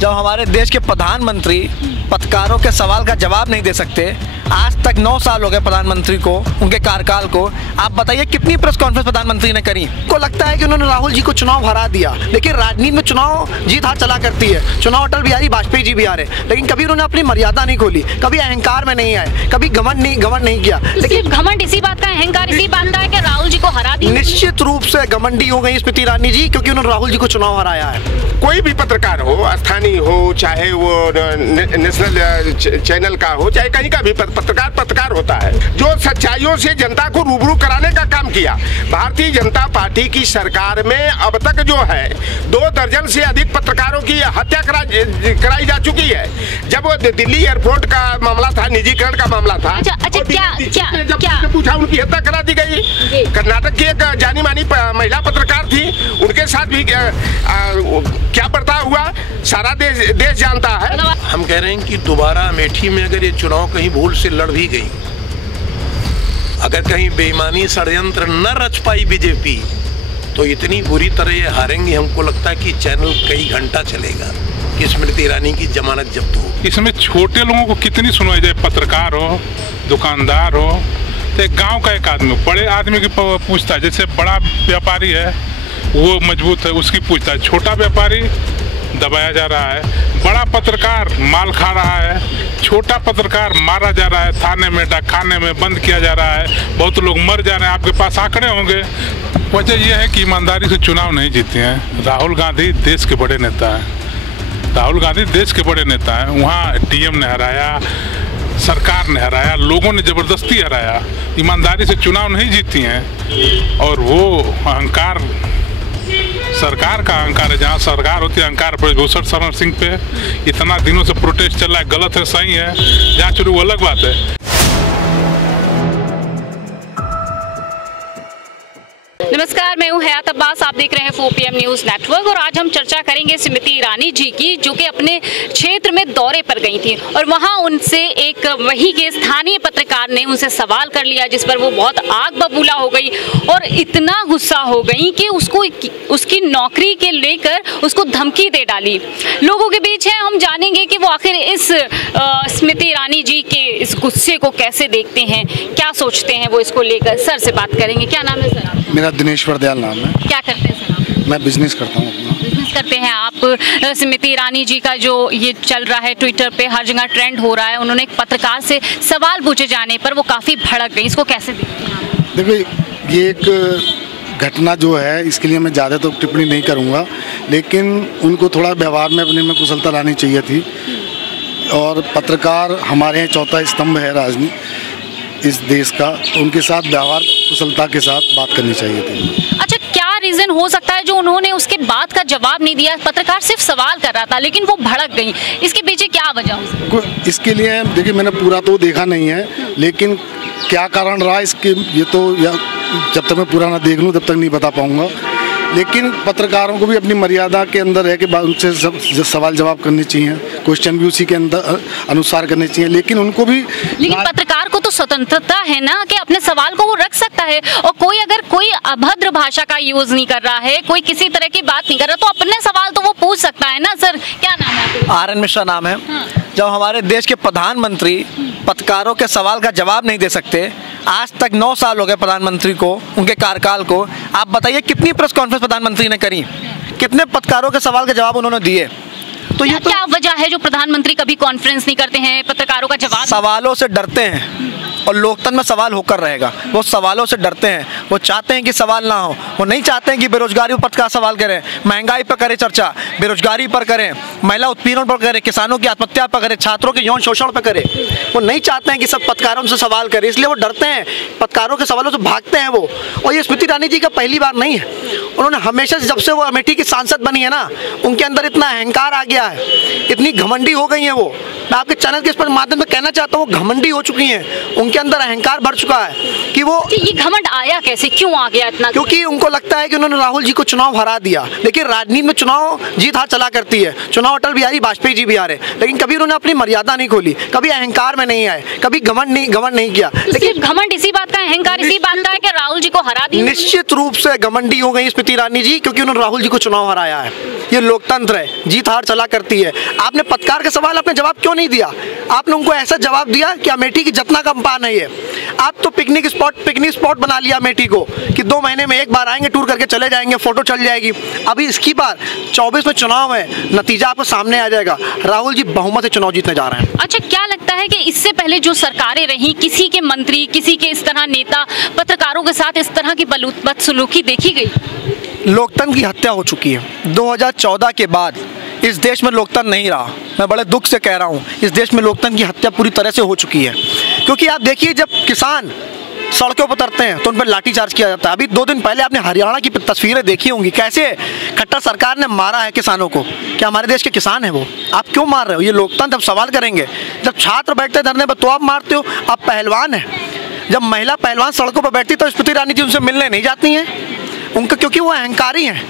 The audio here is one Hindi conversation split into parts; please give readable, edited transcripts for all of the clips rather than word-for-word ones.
जब हमारे देश के प्रधानमंत्री पत्रकारों के सवाल का जवाब नहीं दे सकते, आज तक 9 साल हो गए प्रधानमंत्री को, उनके कार्यकाल को। आप बताइए कितनी प्रेस कॉन्फ्रेंस प्रधानमंत्री ने करी? को लगता है कि उन्होंने राहुल जी को चुनाव हरा दिया, लेकिन राजनीति में चुनाव जीत हार चला करती है। चुनाव अटल बिहारी वाजपेयी जी भी हारे, लेकिन कभी उन्होंने अपनी मर्यादा नहीं खोली, कभी अहंकार में नहीं आए, कभी घमंड नहीं किया। लेकिन घमंड इसी बात का, अहंकार इसी बात का है कि राहुल जी को हरा दिया। निश्चित रूप से घमंडी हो गई स्मृति ईरानी जी, क्योंकि उन्होंने राहुल जी को चुनाव हराया है। कोई भी पत्रकार हो, स्थानीय हो, चाहे वो नेशनल चैनल का हो, चाहे कहीं का भी पत्रकार होता है, जो सच्चाइयों से जनता को रूबरू कराने का काम किया। भारतीय जनता पार्टी की सरकार में अब तक जो है 2 दर्जन से अधिक पत्रकारों की हत्या कराई जा चुकी है। जब वो दिल्ली एयरपोर्ट का मामला था, निजीकरण का मामला था, अच्छा क्या पूछा, उनकी हत्या करा दी गई। कर्नाटक की एक जानी मानी महिला पत्रकार थी, उनके साथ भी क्या बर्ताव हुआ सारा देश जानता है। हम कह रहे हैं कि दोबारा अमेठी में अगर ये चुनाव कहीं भूल से लड़ भी गई, अगर कहीं बेईमानी षड्यंत्र न रच पाई बीजेपी, तो इतनी बुरी तरह ये हारेंगे, हमको लगता है कि चैनल कई घंटा चलेगा कि स्मृति ईरानी की जमानत जब्त हो। इसमें छोटे लोगों को कितनी सुनवाई जाए, पत्रकार हो, दुकानदार हो, तो एक गाँव का एक आदमी, बड़े आदमी की पूछता है। जैसे बड़ा व्यापारी है वो मजबूत है, उसकी पूछता है। छोटा व्यापारी दबाया जा रहा है, बड़ा पत्रकार माल खा रहा है, छोटा पत्रकार मारा जा रहा है, थाने में डाकखाने में बंद किया जा रहा है, बहुत लोग मर जा रहे हैं। आपके पास आंकड़े होंगे। वजह यह है कि ईमानदारी से चुनाव नहीं जीते हैं। राहुल गांधी देश के बड़े नेता हैं, राहुल गांधी देश के बड़े नेता हैं। वहाँ डीएम ने हराया, सरकार ने हराया, लोगों ने जबरदस्ती हराया, ईमानदारी से चुनाव नहीं जीती हैं। और वो अहंकार सरकार का अहंकार है। जहाँ सरकार होती है अहंकार ब्रजभूषण शरण सिंह पे इतना दिनों से प्रोटेस्ट चल रहा है, गलत है सही है, जहाँ शुरू वो अलग बात है। नमस्कार, मैं हूं हयात अब्बास, आप देख रहे हैं 4PM न्यूज नेटवर्क। और आज हम चर्चा करेंगे स्मृति ईरानी जी की, जो कि अपने क्षेत्र में दौरे पर गई थी और वहां उनसे एक वहीं के स्थानीय पत्रकार ने उनसे सवाल कर लिया, जिस पर वो बहुत आग बबूला हो गई और इतना गुस्सा हो गई कि उसको उसकी नौकरी के लेकर उसको धमकी दे डाली। लोगों के बीच है, हम जानेंगे कि वो आखिर इस स्मृति ईरानी जी के इस गुस्से को कैसे देखते हैं, क्या सोचते हैं वो इसको लेकर। सर से बात करेंगे। क्या नाम है सर आपका? मेरा दिनेश्वर दयाल नाम है। क्या करते हैं सर आप? मैं बिजनेस करता हूँ अपना। बिजनेस करते हैं आप। स्मृति ईरानी जी का जो ये चल रहा है, ट्विटर पे हर जगह ट्रेंड हो रहा है, उन्होंने एक पत्रकार से सवाल पूछे जाने पर वो काफ़ी भड़क गई, इसको कैसे देखते हैं आप? देखो, ये एक घटना जो है, इसके लिए मैं ज़्यादा तो टिप्पणी नहीं करूँगा, लेकिन उनको थोड़ा व्यवहार में अपने में कुशलता लानी चाहिए थी। और पत्रकार हमारे यहाँ चौथा स्तंभ है राजनीति इस देश का, उनके साथ व्यवहार कुशलता के साथ बात करनी चाहिए थी। अच्छा, क्या रीजन हो सकता है जो उन्होंने उसके बाद का जवाब नहीं दिया? पत्रकार सिर्फ सवाल कर रहा था लेकिन वो भड़क गई, इसके पीछे क्या वजह हो सकती है? इसके लिए देखिए, मैंने पूरा तो देखा नहीं है, लेकिन क्या कारण रहा इसके, ये तो जब तक मैं पूरा ना देख लूँ तब तक नहीं बता पाऊँगा। लेकिन पत्रकारों को भी अपनी मर्यादा के अंदर रह के उनसे सवाल जवाब करने चाहिए, क्वेश्चन भी उसी के अंदर अनुसार करने चाहिए। लेकिन उनको भी, लेकिन पत्रकार को तो स्वतंत्रता है ना कि अपने सवाल को वो रख सकता है। और कोई अगर कोई अभद्र भाषा का यूज नहीं कर रहा है, कोई किसी तरह की बात नहीं कर रहा, तो अपने सवाल तो वो पूछ सकता है ना। सर, क्या नाम है? RN मिश्रा नाम है। जब हमारे देश के प्रधानमंत्री पत्रकारों के सवाल का जवाब नहीं दे सकते, आज तक 9 साल हो गए प्रधानमंत्री को, उनके कार्यकाल को। आप बताइए कितनी प्रेस कॉन्फ्रेंस प्रधानमंत्री ने करी, कितने पत्रकारों के सवाल के जवाब उन्होंने दिए? तो ये क्या वजह है जो प्रधानमंत्री कभी कॉन्फ्रेंस नहीं करते हैं, पत्रकारों का जवाब? सवालों से डरते हैं और लोकतंत्र में सवाल होकर रहेगा। वो सवालों से डरते हैं, वो चाहते हैं कि सवाल ना हो, वो नहीं चाहते हैं कि बेरोजगारी पर पत्रकार सवाल करें, महंगाई पर करें चर्चा, बेरोजगारी पर करें, महिला उत्पीड़न पर करें, किसानों की आत्महत्या पर करें, छात्रों के यौन शोषण पर करें। वो नहीं चाहते हैं कि सब पत्रकारों से सवाल करें, इसलिए वो डरते हैं, पत्रकारों के सवालों से भागते हैं वो। और ये स्मृति ईरानी जी का पहली बार नहीं है, उन्होंने हमेशा, जब से वो अमेठी की सांसद बनी है ना, उनके अंदर इतना अहंकार आ गया है, इतनी घमंडी हो गई है वो। मैं आपके चैनल के इस पर माध्यम से कहना चाहता हूँ, वो घमंडी हो चुकी हैं। उनके अंदर अहंकार भर चुका है कि वो ये घमंड आया कैसे, क्यों आ गया इतना? क्योंकि उनको लगता है कि उन्होंने राहुल जी को चुनाव हरा दिया। लेकिन राजनीति में चुनाव जीत हार चला करती है। चुनाव अटल बिहारी वाजपेयी जी भी हारे, लेकिन कभी उन्होंने अपनी मर्यादा नहीं खोली, कभी अहंकार में नहीं आए, कभी घमंड नहीं किया। लेकिन घमंड इसी बात का, अहंकार इसी बात का है कि राहुल जी को हरा दिया। निश्चित रूप से घमंडी हो गई स्मृति ईरानी जी, क्योंकि उन्होंने राहुल जी को चुनाव हराया है। ये लोकतंत्र है, जीत हार चला करती है। आपने पत्रकार का सवाल आपने जवाब क्यों नहीं दिया? आपने उनको ऐसा जवाब दिया कि अमेठी की जतना का अम्पान है ये। आप तो पिकनिक स्पॉट बना लिया अमेठी को कि 2 महीने में एक बार आएंगे, टूर करके चले जाएंगे, फोटो चल जाएगी। अभी इसकी बार 24 में चुनाव है, नतीजा आपको सामने आ जाएगा। राहुल जी बहुमत से चुनाव जीतने जा रहे हैं। अच्छा, क्या लगता है कि इससे पहले जो सरकारें रही, किसी के मंत्री, किसी के इस तरह नेता पत्रकारों के साथ इस तरह की बदसलूकी देखी गई? लोकतंत्र की हत्या हो चुकी है। 2014 के बाद इस देश में लोकतंत्र नहीं रहा। मैं बड़े दुख से कह रहा हूँ, इस देश में लोकतंत्र की हत्या पूरी तरह से हो चुकी है। क्योंकि आप देखिए, जब किसान सड़कों पर उतरते हैं तो उन पर लाठीचार्ज किया जाता है। अभी 2 दिन पहले आपने हरियाणा की तस्वीरें देखी होंगी, कैसे खट्टर सरकार ने मारा है किसानों को। क्या हमारे देश के किसान हैं वो? आप क्यों मार रहे हो? ये लोकतंत्र अब सवाल करेंगे। जब छात्र बैठते धरने पर तो आप मारते हो। आप पहलवान हैं, जब महिला पहलवान सड़कों पर बैठती तो स्मृति ईरानी जी उनसे मिलने नहीं जाती हैं उनका, क्योंकि वो अहंकारी हैं।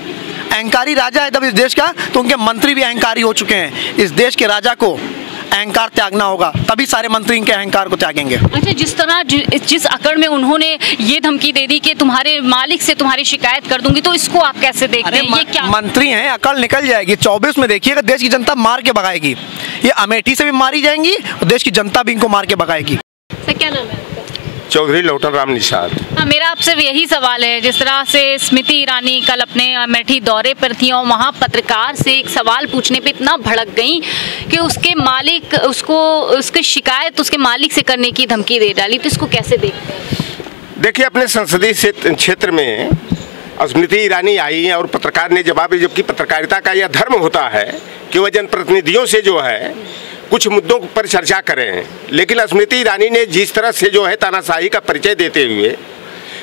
अहंकारी राजा है जब इस देश का, तो उनके मंत्री भी अहंकारी हो चुके हैं। इस देश के राजा को अहंकार त्यागना होगा, तभी सारे मंत्री इनके अहंकार को त्यागेंगे। अच्छा, जिस तरह जिस अकड़ में उन्होंने ये धमकी दे दी कि तुम्हारे मालिक से तुम्हारी शिकायत कर दूंगी, तो इसको आप कैसे देखते हैं? ये क्या मंत्री हैं, अकड़ निकल जाएगी। 24 में देखिएगा, देश की जनता मार के भगाएगी। ये अमेठी से भी मारी जाएंगी और देश की जनता भी इनको मार के भगाएगी। क्या नाम है? चौधरी लौटन राम निषाद। हाँ, मेरा आपसे यही सवाल है, जिस तरह से स्मृति ईरानी कल अपने अमेठी दौरे पर थी और वहाँ पत्रकार से एक सवाल पूछने पे इतना भड़क गई कि उसके मालिक उसकी शिकायत उसके मालिक से करने की धमकी दे डाली, तो इसको कैसे देखते हैं? देखिए, अपने संसदीय क्षेत्र में स्मृति ईरानी आई और पत्रकार ने जवाब, जबकि पत्रकारिता का यह धर्म होता है कि वह जनप्रतिनिधियों से जो है कुछ मुद्दों पर चर्चा करें। लेकिन स्मृति ईरानी ने जिस तरह से जो है तानाशाही का परिचय देते हुए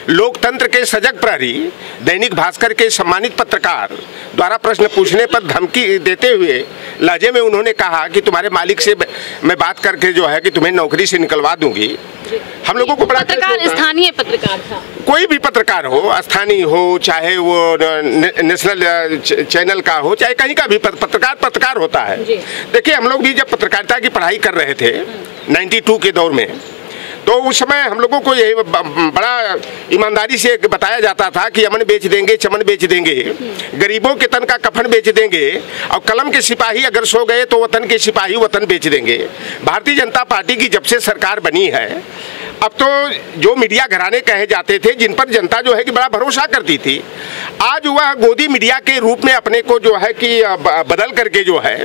लोकतंत्र के सजग प्रहरी दैनिक भास्कर के सम्मानित पत्रकार द्वारा प्रश्न पूछने पर धमकी देते हुए लहजे में उन्होंने कहा कि तुम्हारे मालिक से मैं बात करके जो है कि तुम्हें नौकरी से निकलवा दूंगी। हम लोगों को बड़ा पत्रकार स्थानीय पत्रकार था, कोई भी पत्रकार हो, स्थानीय हो, चाहे वो नेशनल चैनल का हो, चाहे कहीं का भी पत्रकार होता है। देखिए, हम लोग भी जब पत्रकारिता की पढ़ाई कर रहे थे 92 के दौर में, तो उस समय हम लोगों को ये बड़ा ईमानदारी से बताया जाता था कि अमन बेच देंगे, चमन बेच देंगे, गरीबों के तन का कफन बेच देंगे, और कलम के सिपाही अगर सो गए तो वतन के सिपाही वतन बेच देंगे। भारतीय जनता पार्टी की जब से सरकार बनी है, अब तो जो मीडिया घराने कहे जाते थे, जिन पर जनता जो है कि बड़ा भरोसा करती थी, आज वह गोदी मीडिया के रूप में अपने को जो है कि बदल करके जो है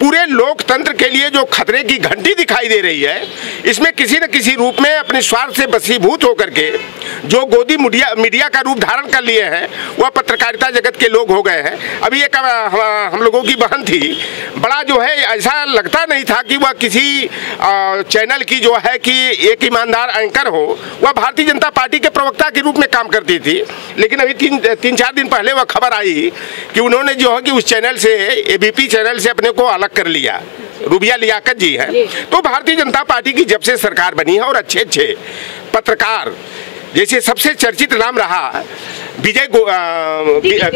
पूरे लोकतंत्र के लिए जो खतरे की घंटी दिखाई दे रही है, इसमें किसी न किसी रूप में अपने स्वार्थ से बसीभूत होकर के जो गोदी मीडिया का रूप धारण कर लिए हैं, वह पत्रकारिता जगत के लोग हो गए हैं। अभी एक हम लोगों की बहन थी, बड़ा जो है ऐसा लगता नहीं था कि वह किसी चैनल की जो है कि एक ईमानदार एंकर हो, वह भारतीय जनता पार्टी के प्रवक्ता के रूप में काम करती थी। लेकिन अभी 3-4 दिन पहले वह खबर आई कि उन्होंने जो है कि उस चैनल से, एबीपी चैनल से अपने को अलग कर लिया। रूबिया लियाकत जी है। तो भारतीय जनता पार्टी की जब से सरकार बनी है और अच्छे पत्रकार, जैसे सबसे चर्चित नाम रहा विजय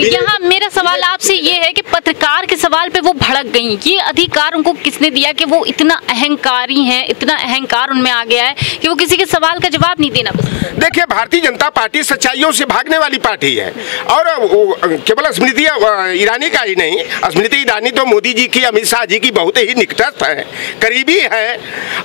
यहाँ मेरा सवाल आपसे ये है कि पत्रकार के सवाल पे वो भड़क गई, ये अधिकार उनको किसने दिया कि वो इतना अहंकारी हैं, इतना अहंकार उनमें आ गया है कि वो किसी के सवाल का जवाब नहीं देना पसंद करते? देखिए, भारतीय जनता पार्टी सच्चाइयों से भागने वाली पार्टी है, और केवल स्मृति ईरानी का ही नहीं, स्मृति ईरानी तो मोदी जी की, अमित शाह जी की बहुत ही निकटस्थ है, करीबी है।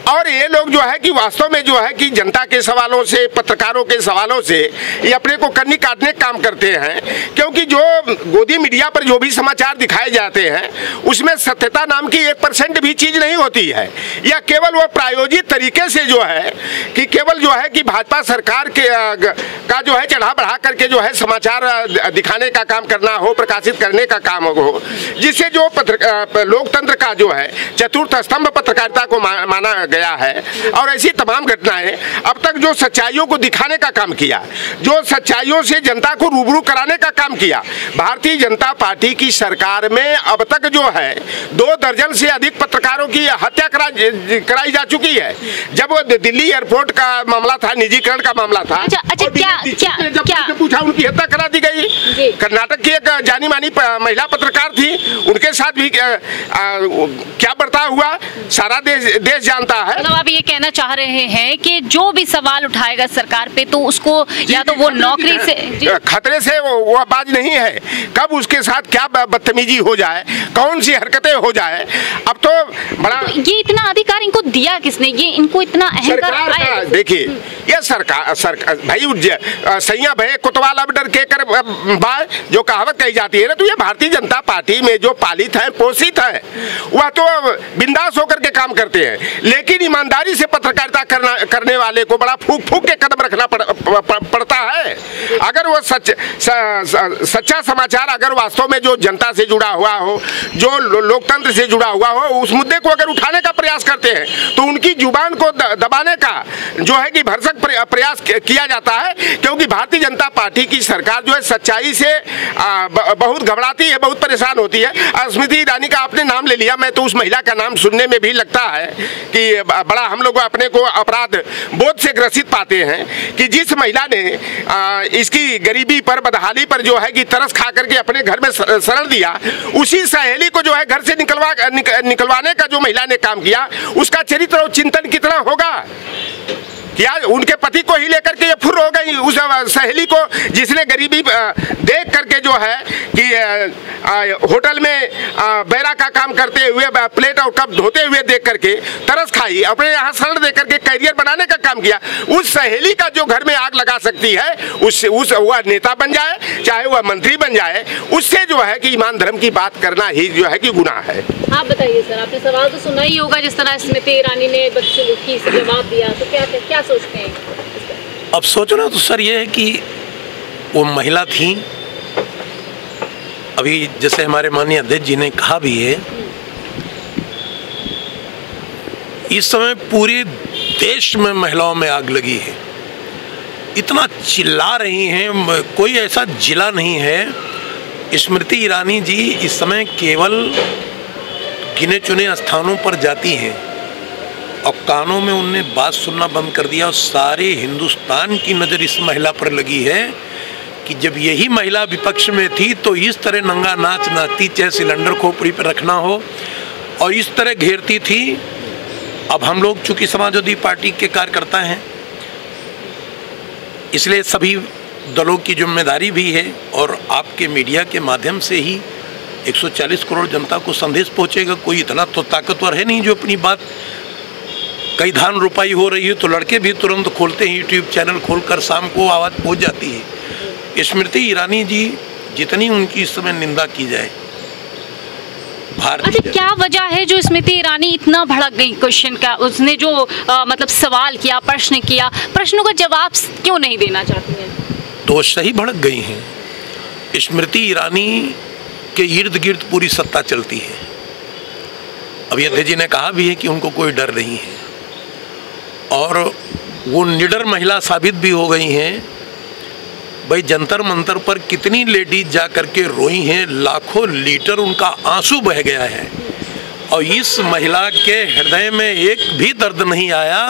और ये लोग जो है कि वास्तव में जो है कि जनता के सवालों से, पत्रकारों के सवालों से ये अपने को कन्नी काटने काम करते हैं। क्योंकि जो गोदी मीडिया पर जो भी समाचार दिखाए जाते हैं, उसमें सत्यता नाम की 1% भी चीज नहीं होती है। या केवल वो प्रायोजित तरीके से जो है कि केवल जो है कि भाजपा सरकार का जो है चढ़ा बढ़ा करके जो है समाचार दिखाने का काम करना हो, प्रकाशित करने का काम हो, जिससे जो लोकतंत्र का जो है चतुर्थ स्तंभ पत्रकारिता को माना गया है। और ऐसी तमाम घटनाएं अब तक जो सच्चाइयों को दिखाने का काम किया, जो सच्चाइयों से जनता को रूबरू कराने का काम किया। भारतीय जनता पार्टी की सरकार में अब तक जो है 2 दर्जन से अधिक पत्रकारों की हत्या कराई जा चुकी है। जब वो दिल्ली एयरपोर्ट का मामला था, निजीकरण का मामला था, क्या पूछा उनकी हत्या करा दी गई। कर्नाटक की एक जानी मानी महिला पत्रकार थी, उनके साथ भी क्या बर्ताव हुआ सारा देश जानता है। मतलब आप ये कहना चाह रहे हैं कि जो भी सवाल उठाएगा सरकार पे तो उसको या तो वो नौकरी से खतरे से वो बाज नहीं है। कब उसके साथ क्या बदतमीजी हो जाए, कौन सी हरकतें हो जाए, अब तो बड़ा तो ये इतना अधिकार इनको दिया किसने, ये इनको इतना अहंकार। देखिए ये सरकार भाई सैया भय कोतवाल अब डर के कर बाय जो कहावत कही जाती है ना, तो ये भारतीय जनता पार्टी में जो पालित है, पोषित है, वह तो बिंदास होकर के काम करते हैं, लेकिन ईमानदारी से पत्रकारिता करने वाले को बड़ा फूक के कदम रखना पड़ता है। अगर वो सच्चा समाचार अगर वास्तव में जो जनता से जुड़ा हुआ हो, जो लोकतंत्र से जुड़ा हुआ हो, उस मुद्दे को अगर उठाने का प्रयास करते हैं तो उनकी जुबान को दबाने का जो है कि भरसक प्रयास किया जाता है, क्योंकि भारतीय जनता पार्टी की सरकार जो है सच्चाई से बहुत घबराती है, बहुत परेशान होती है। स्मृति ईरानी का आपने नाम ले लिया, मैं तो उस महिला का नाम सुनने में भी लगता है कि बड़ा हम लोग अपने को अपराध बोध से ग्रसित पाते हैं कि जिस महिला ने इसकी गरीबी पर, बदहाली पर जो है कि तरस खा करके अपने घर में शरण दिया, उसी सहेली को जो है घर से निकलवाने का जो महिला ने काम किया, उसका चरित्र और चिंतन कितना होगा। क्या उनके पति को ही लेकर के ये फुर्र हो गई उस सहेली को, जिसने गरीबी देख करके जो है कि होटल में बैरा का काम करते हुए, प्लेट और कप धोते हुए देख करके तरस खाई, अपने यहाँ शरण दे करके करियर बनाने का काम किया। उस सहेली का जो घर में आग लगा सकती है, वह नेता बन जाए, चाहे वह मंत्री बन जाए, उससे जो है कि ईमान धर्म की बात करना ही जो है कि गुनाह है। आप बताइए सर, आपने सवाल तो सुना ही होगा, जिस तरह स्मृति ईरानी ने बदसलूकी से जवाब दिया, तो क्या सोचते हैं? अब सोचना तो सर ये है कि वो महिला थी, अभी जैसे हमारे माननीय अध्यक्ष जी ने कहा भी है, इस समय पूरे देश में महिलाओं में आग लगी है, इतना चिल्ला रही हैं, कोई ऐसा जिला नहीं है। स्मृति ईरानी जी इस समय केवल गिने चुने स्थानों पर जाती हैं और कानों में उनने बात सुनना बंद कर दिया, और सारे हिंदुस्तान की नज़र इस महिला पर लगी है कि जब यही महिला विपक्ष में थी तो इस तरह नंगा नाच नाचती, चाहे सिलेंडर खोपड़ी पर रखना हो, और इस तरह घेरती थी। अब हम लोग चूंकि समाजवादी पार्टी के कार्यकर्ता हैं, इसलिए सभी दलों की जिम्मेदारी भी है, और आपके मीडिया के माध्यम से ही 140 करोड़ जनता को संदेश पहुंचेगा। कोई इतना तो ताकतवर है नहीं जो अपनी बात, कई धान रुपाई हो रही है तो लड़के भी तुरंत खोलते हैं यूट्यूब चैनल खोलकर, शाम को आवाज़ पहुंच जाती है। स्मृति ईरानी जी जितनी उनकी इस समय निंदा की जाए, अच्छा क्या वजह है जो स्मृति ईरानी इतना भड़क गई क्वेश्चन का, उसने जो मतलब सवाल किया, प्रश्न किया, प्रश्नों का जवाब क्यों नहीं देना चाहती हैं? तो सही भड़क गई हैं। स्मृति ईरानी के इर्द गिर्द पूरी सत्ता चलती है। अभी अध्यक्ष जी ने कहा भी है कि उनको कोई डर नहीं है, और वो निडर महिला साबित भी हो गई हैं। भाई जंतर मंतर पर कितनी लेडीज जा करके रोई हैं, लाखों लीटर उनका आंसू बह गया है, और इस महिला के हृदय में एक भी दर्द नहीं आया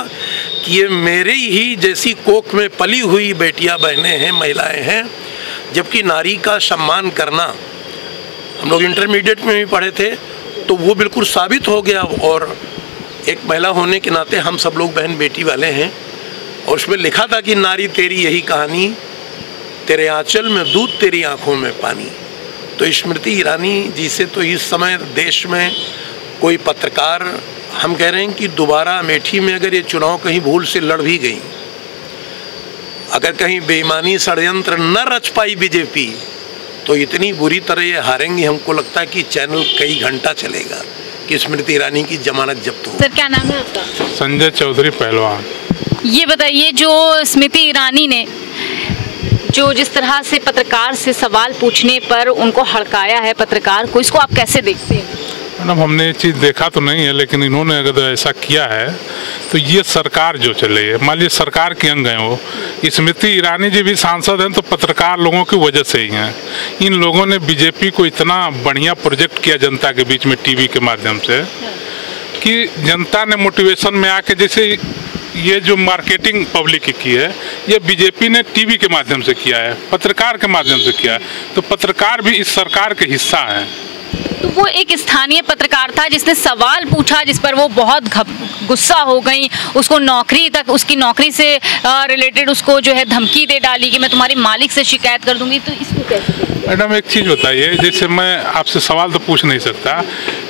कि ये मेरे ही जैसी कोख में पली हुई बेटियां, बहनें हैं, महिलाएं हैं। जबकि नारी का सम्मान करना, हम लोग इंटरमीडिएट में भी पढ़े थे, तो वो बिल्कुल साबित हो गया। और एक महिला होने के नाते हम सब लोग बहन बेटी वाले हैं, और उसमें लिखा था कि नारी तेरी यही कहानी, तेरे आंचल में दूध, तेरी आंखों में पानी। तो स्मृति ईरानी जी से तो इस समय देश में कोई पत्रकार, हम कह रहे हैं कि दोबारा अमेठी में अगर ये चुनाव कहीं भूल से लड़ भी गई, अगर कहीं बेईमानी षड्यंत्र न रच पाई बीजेपी, तो इतनी बुरी तरह ये हारेंगी, हमको लगता है कि चैनल कई घंटा चलेगा कि स्मृति ईरानी की जमानत जब्त हो। सर क्या नाम है आपका? संजय चौधरी पहलवान। ये बताइए, जो स्मृति ईरानी ने जो जिस तरह से पत्रकार से सवाल पूछने पर उनको हड़काया है पत्रकार को, इसको आप कैसे देखते हैं? मैडम हमने ये चीज़ देखा तो नहीं है, लेकिन इन्होंने अगर ऐसा किया है तो ये सरकार जो चले, मान लीजिए सरकार के अंग हैं वो, स्मृति ईरानी जी भी सांसद हैं तो पत्रकार लोगों की वजह से ही हैं। इन लोगों ने बीजेपी को इतना बढ़िया प्रोजेक्ट किया जनता के बीच में टीवी के माध्यम से कि जनता ने मोटिवेशन में आके, जैसे ये जो मार्केटिंग पब्लिक की है ये बीजेपी ने टीवी के माध्यम से किया है, पत्रकार के माध्यम से किया है। तो पत्रकार भी इस सरकार के हिस्सा हैं। तो वो एक स्थानीय पत्रकार था जिसने सवाल पूछा जिस पर वो बहुत गुस्सा हो गई, उसको नौकरी तक, उसकी नौकरी से रिलेटेड उसको जो है धमकी दे डाली कि मैं तुम्हारी मालिक से शिकायत कर दूंगी। तो इसको कैसे? मैडम एक चीज़ बताइए, जैसे मैं आपसे सवाल तो पूछ नहीं सकता,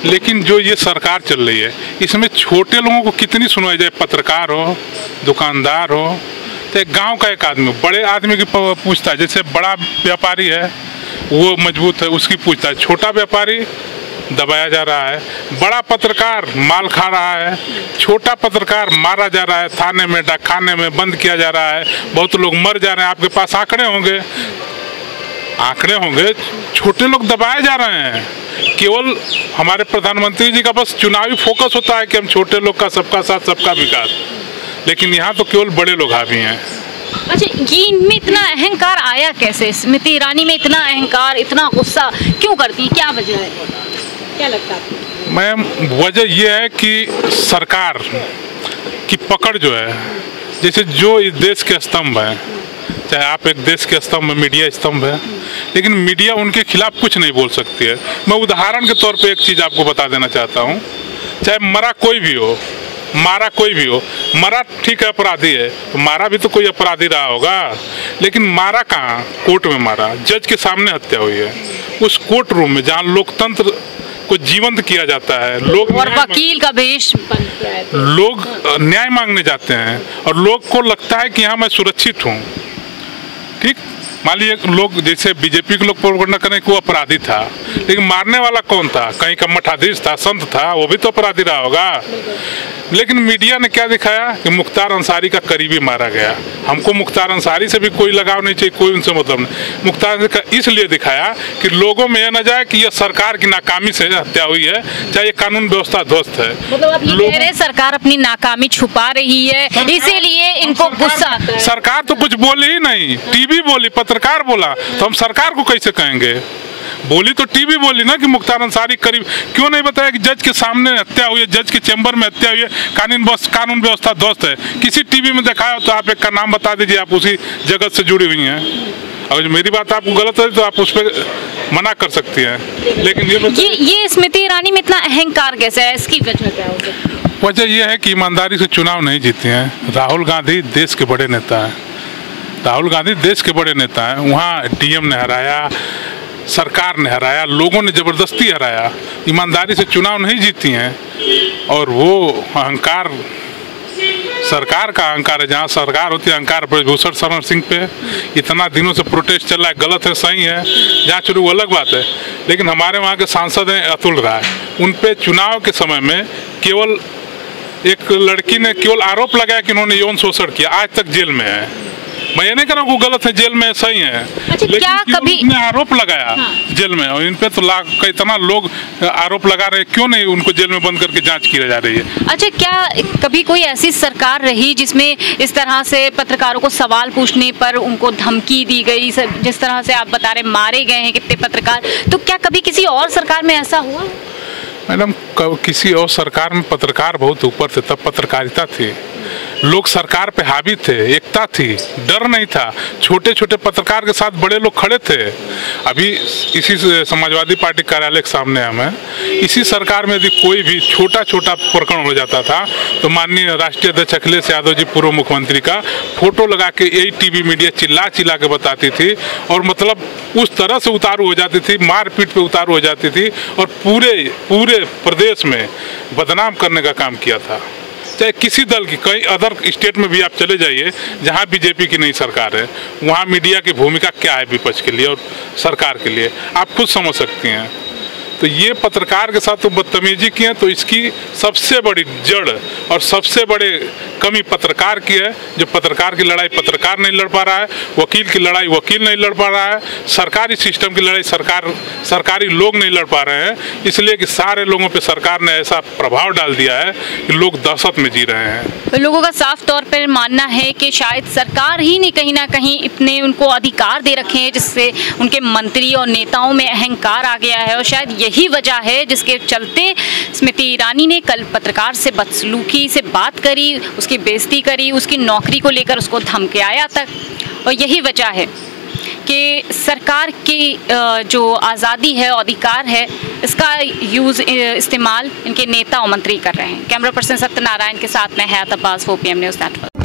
लेकिन जो ये सरकार चल रही है इसमें छोटे लोगों को कितनी सुनवाई जाए? पत्रकार हो, दुकानदार हो, तो एक गाँव का एक आदमी, बड़े आदमी की पूछता है। जैसे बड़ा व्यापारी है वो मजबूत है, उसकी पूछता है। छोटा व्यापारी दबाया जा रहा है, बड़ा पत्रकार माल खा रहा है, छोटा पत्रकार मारा जा रहा है, थाने में, डाकखाने में बंद किया जा रहा है, बहुत लोग मर जा रहे हैं। आपके पास आंकड़े होंगे, छोटे लोग दबाए जा रहे हैं। केवल हमारे प्रधानमंत्री जी का बस चुनावी फोकस होता है कि हम छोटे लोग का सबका साथ सबका विकास, लेकिन यहाँ तो केवल बड़े लोग हावी हैं। अच्छा, ये इनमें इतना अहंकार आया कैसे? स्मृति ईरानी में इतना अहंकार, इतना गुस्सा क्यों करती है? क्या वजह है, क्या लगता है? मैम वजह यह है कि सरकार की पकड़ जो है, जैसे जो इस देश के स्तंभ हैं, चाहे आप एक देश के स्तंभ में मीडिया स्तंभ है, लेकिन मीडिया उनके खिलाफ कुछ नहीं बोल सकती है। मैं उदाहरण के तौर पे एक चीज़ आपको बता देना चाहता हूँ। चाहे मरा कोई भी हो, मारा कोई भी हो, मरा ठीक है अपराधी है, तो मारा भी तो कोई अपराधी रहा होगा, लेकिन मारा कहाँ? कोर्ट में मारा, जज के सामने हत्या हुई है, उस कोर्ट रूम में जहाँ लोकतंत्र को जीवंत किया जाता है। लोग और वकील का भेष बनता है, लोग न्याय मांगने जाते हैं और लोग को लगता है कि यहाँ मैं सुरक्षित हूँ। ठीक, मान लीजिए लोग, जैसे बीजेपी के लोग प्रोपेगेंडा करें कि वो अपराधी था, लेकिन मारने वाला कौन था? कहीं का मठाधीश था, संत था, वो भी तो अपराधी रहा होगा। लेकिन मीडिया ने क्या दिखाया कि मुख्तार अंसारी का करीबी मारा गया। हमको मुख्तार अंसारी से भी कोई लगाव नहीं चाहिए, कोई उनसे मतलब नहीं। मुख्तार का इसलिए दिखाया कि लोगों में यह न जाए कि यह सरकार की नाकामी से हत्या हुई है, चाहे ये कानून व्यवस्था ध्वस्त है। मतलब आप ये कह रहे हैं सरकार अपनी नाकामी छुपा रही है, इसीलिए इनको गुस्सा। सरकार तो कुछ बोली ही नहीं, टीवी बोली, पत्रकार बोला, तो हम सरकार को कैसे कहेंगे? बोली तो टीवी बोली ना कि मुख्तार अंसारी करीब। क्यों नहीं बताया कि जज के सामने हत्या हुई है, जज के चैम्बर में हत्या हुई है, कानून व्यवस्था ध्वस्त है? किसी टीवी में दिखाया हो तो आप एक का नाम बता दीजिए, आप उसी जगत से जुड़ी हुई हैं। अगर मेरी बात आपको गलत है तो आप उस पर मना कर सकती हैं। लेकिन ये स्मृति ईरानी में इतना अहंकार कैसे है? इसकी वजह क्या हो सकती है? वजह यह है कि ईमानदारी से चुनाव नहीं जीते हैं। राहुल गांधी देश के बड़े नेता हैं, राहुल गांधी देश के बड़े नेता हैं। वहाँ डीएम ने हराया, सरकार ने हराया, लोगों ने जबरदस्ती हराया, ईमानदारी से चुनाव नहीं जीती हैं। और वो अहंकार सरकार का अहंकार है। जहाँ सरकार होती है अहंकार ब्रजभूषण शरण सिंह पे इतना दिनों से प्रोटेस्ट चल रहा है, गलत है सही है, जहाँ चुनाव वो अलग बात है। लेकिन हमारे वहाँ के सांसद हैं अतुल राय, उन पे चुनाव के समय में केवल एक लड़की ने केवल आरोप लगाया कि उन्होंने यौन शोषण किया, आज तक जेल में है। मैं ये नहीं कह रहा हूँ गलत है, जेल में सही है। अच्छा, लेकिन क्या कभी आरोप लगाया जेल में, और इन पे तो इतना लोग आरोप लगा रहे हैं, क्यों नहीं उनको जेल में बंद करके जांच की जा रही है? अच्छा, क्या कभी कोई ऐसी सरकार रही जिसमें इस तरह से पत्रकारों को सवाल पूछने पर उनको धमकी दी गई? जिस तरह से आप बता रहे मारे गए हैं कितने पत्रकार, तो क्या कभी किसी और सरकार में ऐसा हुआ? मैडम किसी और सरकार में पत्रकार बहुत ऊपर थे, तब पत्रकारिता थी, लोग सरकार पे हावी थे, एकता थी, डर नहीं था, छोटे छोटे पत्रकार के साथ बड़े लोग खड़े थे। अभी इसी समाजवादी पार्टी कार्यालय के सामने हमें इसी सरकार में यदि कोई भी छोटा छोटा प्रकरण हो जाता था तो माननीय राष्ट्रीय अध्यक्ष अखिलेश यादव जी, पूर्व मुख्यमंत्री का फोटो लगा के यही टीवी मीडिया चिल्ला चिल्ला के बताती थी, और मतलब उस तरह से उतारू हो जाती थी, मारपीट पे उतारू हो जाती थी, और पूरे प्रदेश में बदनाम करने का काम किया था। चाहे किसी दल की, कई अदर स्टेट में भी आप चले जाइए जहां बीजेपी की नई सरकार है, वहां मीडिया की भूमिका क्या है विपक्ष के लिए और सरकार के लिए, आप खुद समझ सकती हैं। तो ये पत्रकार के साथ तो बदतमीजी की है, तो इसकी सबसे बड़ी जड़ और सबसे बड़े कमी पत्रकार की है। जो पत्रकार की लड़ाई पत्रकार नहीं लड़ पा रहा है, वकील की लड़ाई वकील नहीं लड़ पा रहा है, सरकारी सिस्टम की लड़ाई सरकारी लोग नहीं लड़ पा रहे हैं, इसलिए कि सारे लोगों पे सरकार ने ऐसा प्रभाव डाल दिया है कि लोग दहशत में जी रहे हैं। तो लोगों का साफ तौर पर मानना है कि शायद सरकार ही ने कहीं ना कहीं इतने उनको अधिकार दे रखे हैं जिससे उनके मंत्री और नेताओं में अहंकार आ गया है, और शायद यही वजह है जिसके चलते स्मृति ईरानी ने कल पत्रकार से बदसलूकी से बात करी, उसकी बेइज्जती करी, उसकी नौकरी को लेकर उसको धमकाया तक। और यही वजह है कि सरकार की जो आज़ादी है, अधिकार है, इसका इस्तेमाल इनके नेता और मंत्री कर रहे हैं। कैमरा पर्सन सत्यनारायण के साथ मैं हयात अब्बास, 4PM न्यूज़ नेटवर्क।